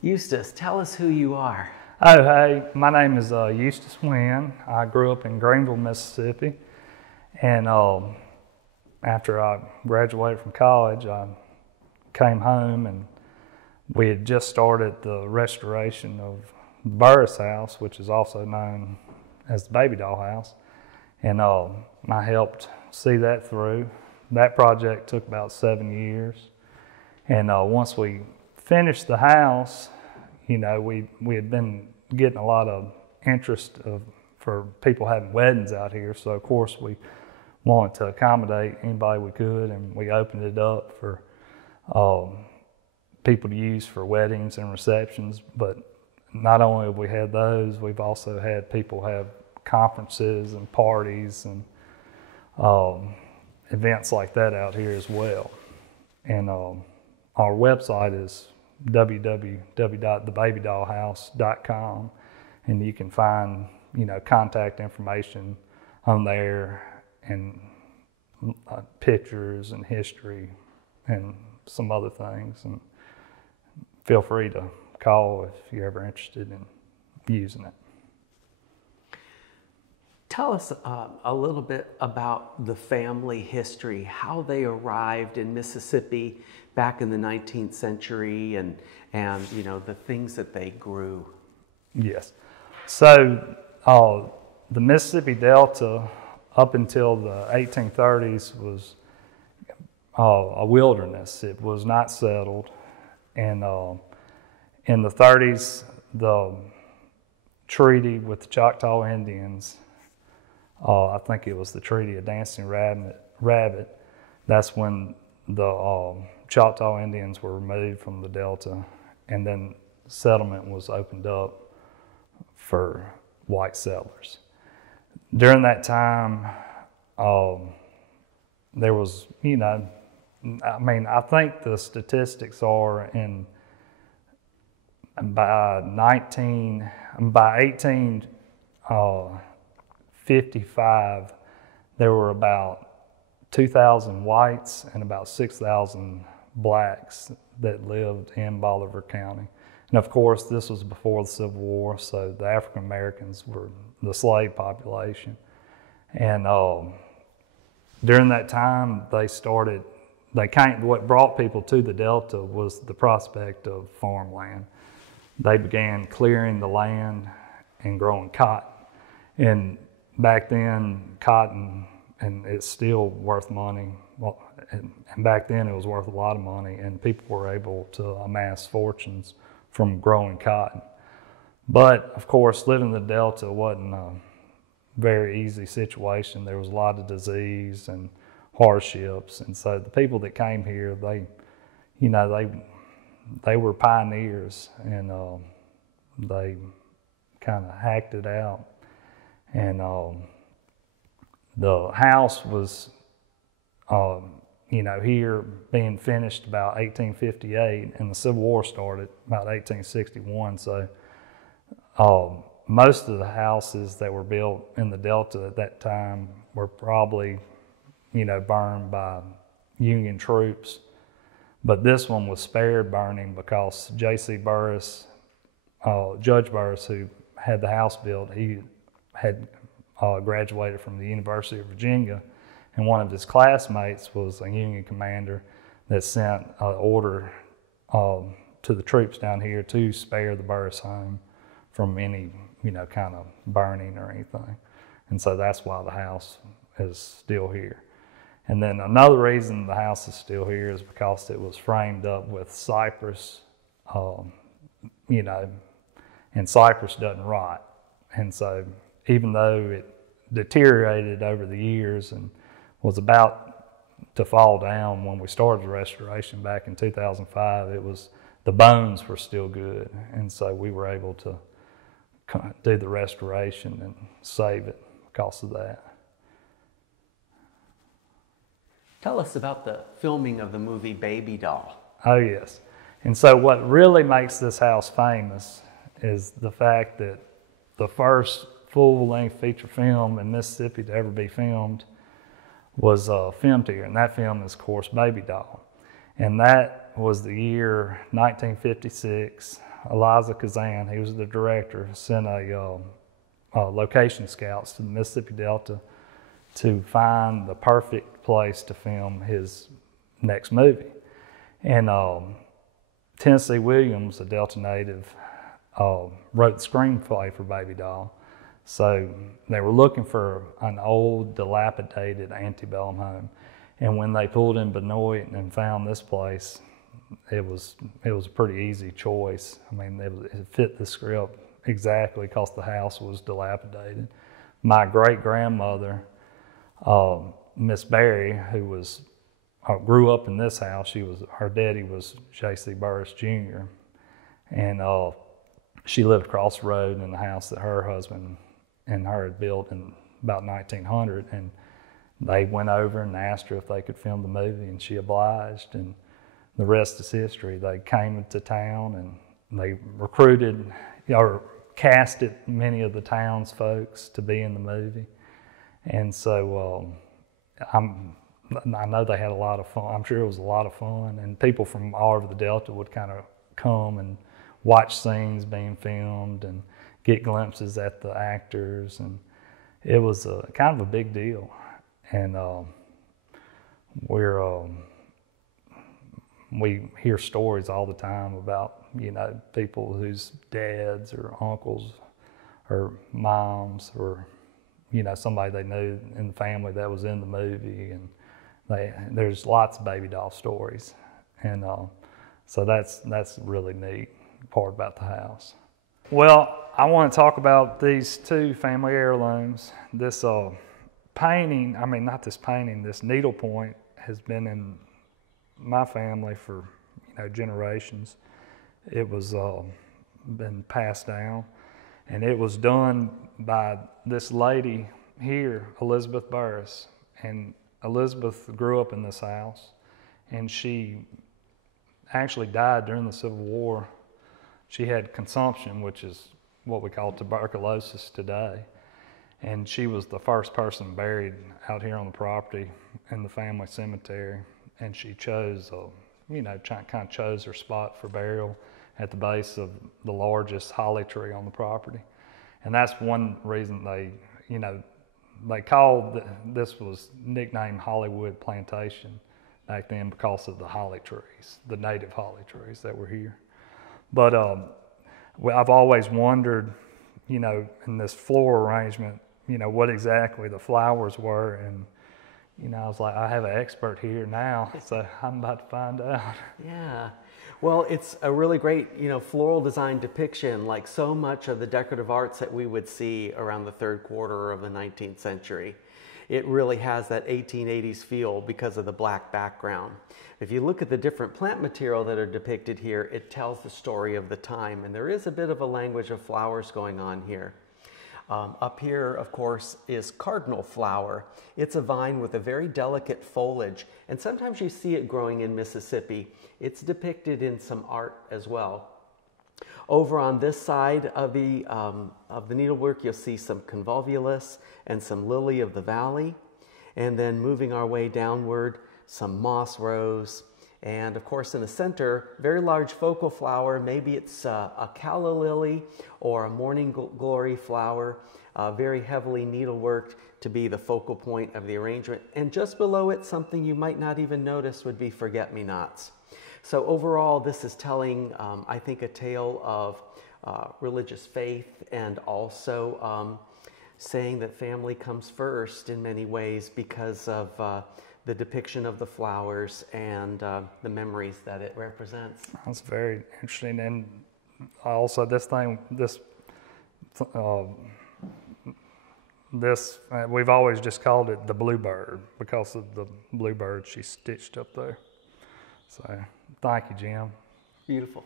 Eustace, tell us who you are. Oh, hey, my name is Eustace Wynn. I grew up in Greenville, Mississippi, and after I graduated from college, I came home and we had just started the restoration of the Burrus house, which is also known as the baby doll house, and I helped see that through. That project took about 7 years, and once we finished the house, you know, we had been getting a lot of interest for people having weddings out here. So of course we wanted to accommodate anybody we could, and we opened it up for people to use for weddings and receptions. But not only have we had those, we've also had people have conferences and parties and events like that out here as well. And our website is www.thebabydollhouse.com, and you can find, you know, contact information on there, and pictures and history and some other things. And feel free to call if you're ever interested in using it. Tell us a little bit about the family history, how they arrived in Mississippi back in the 19th century, and you know, the things that they grew. Yes. So the Mississippi Delta up until the 1830s was a wilderness. It was not settled. And in the 30s, the treaty with the Choctaw Indians, I think it was the Treaty of Dancing Rabbit, that's when the Choctaw Indians were removed from the Delta, and then settlement was opened up for white settlers. During that time, there was, you know, I mean, I think the statistics are by 1855, there were about 2,000 whites and about 6,000 blacks that lived in Bolivar County. And of course, this was before the Civil War, so the African Americans were the slave population. And during that time, what brought people to the Delta was the prospect of farmland. They began clearing the land and growing cotton. And back then, cotton, and it's still worth money, well, and back then it was worth a lot of money, and people were able to amass fortunes from growing cotton. But of course, living in the Delta wasn't a very easy situation. There was a lot of disease and hardships, and so the people that came here, they were pioneers, and they kind of hacked it out. And the house was, here being finished about 1858, and the Civil War started about 1861. So most of the houses that were built in the Delta at that time were probably, burned by Union troops. But this one was spared burning because J.C. Burrus, Judge Burrus, who had the house built, he had graduated from the University of Virginia, and one of his classmates was a Union commander that sent an order to the troops down here to spare the Burrus home from any, kind of burning or anything. And so that's why the house is still here. And then another reason the house is still here is because it was framed up with cypress, and cypress doesn't rot. And so even though it deteriorated over the years and was about to fall down when we started the restoration back in 2005, the bones were still good. And so we were able to do the restoration and save it because of that. Tell us about the filming of the movie Baby Doll. Oh, yes. And so what really makes this house famous is the fact that the first full-length feature film in Mississippi to ever be filmed was filmed here. And that film is, of course, Baby Doll. And that was the year 1956. Eliza Kazan, he was the director, sent a location scouts to the Mississippi Delta to find the perfect place to film his next movie. And Tennessee Williams, a Delta native, wrote the screenplay for Baby Doll. So they were looking for an old, dilapidated antebellum home. And when they pulled in Benoit and found this place, it was a pretty easy choice. I mean, it fit the script exactly because the house was dilapidated. My great-grandmother, Miss Berry, who grew up in this house, her daddy was J.C. Burrus Jr., and she lived across the road in the house that her husband and her had built in about 1900, and they went over and asked her if they could film the movie, and she obliged, and the rest is history. They came into town and they recruited or casted many of the town's folks to be in the movie. And so I know they had a lot of fun. I'm sure it was a lot of fun, and people from all over the Delta would kind of come and watch scenes being filmed and get glimpses at the actors, and it was kind of a big deal. And we hear stories all the time about, you know, people whose dads or uncles or moms or, you know, somebody they knew in the family that was in the movie, and there's lots of Baby Doll stories. And so that's a really neat part about the house. Well, I want to talk about these two family heirlooms. This painting, I mean, not this painting, this needlepoint has been in my family for, you know, generations. It was been passed down, and it was done by this lady here, Elizabeth Burrus. And Elizabeth grew up in this house, and she actually died during the Civil War. She had consumption, which is what we call tuberculosis today. And she was the first person buried out here on the property in the family cemetery. And she chose, you know, kind of chose her spot for burial at the base of the largest holly tree on the property. And that's one reason they, you know, they called, this was nicknamed Hollywood Plantation back then because of the holly trees, the native holly trees that were here. But I've always wondered, you know, in this floral arrangement, you know, what exactly the flowers were. And, you know, I was like, I have an expert here now, so I'm about to find out. Yeah. Well, it's a really great, you know, floral design depiction, like so much of the decorative arts that we would see around the third quarter of the 19th century. It really has that 1880s feel because of the black background. If you look at the different plant material that are depicted here, it tells the story of the time, and there is a bit of a language of flowers going on here. Up here, of course, is cardinal flower. It's a vine with a very delicate foliage, and sometimes you see it growing in Mississippi. It's depicted in some art as well. Over on this side of the needlework, you'll see some convolvulus and some lily of the valley. And then moving our way downward, some moss rose. And of course, in the center, very large focal flower. Maybe it's a calla lily or a morning glory flower, very heavily needleworked to be the focal point of the arrangement. And just below it, something you might not even notice would be forget-me-nots. So overall, this is telling, I think, a tale of religious faith, and also saying that family comes first in many ways because of the depiction of the flowers and the memories that it represents. That's very interesting. And also we've always just called it the bluebird because of the bluebird she stitched up there. So thank you, Jim. Beautiful.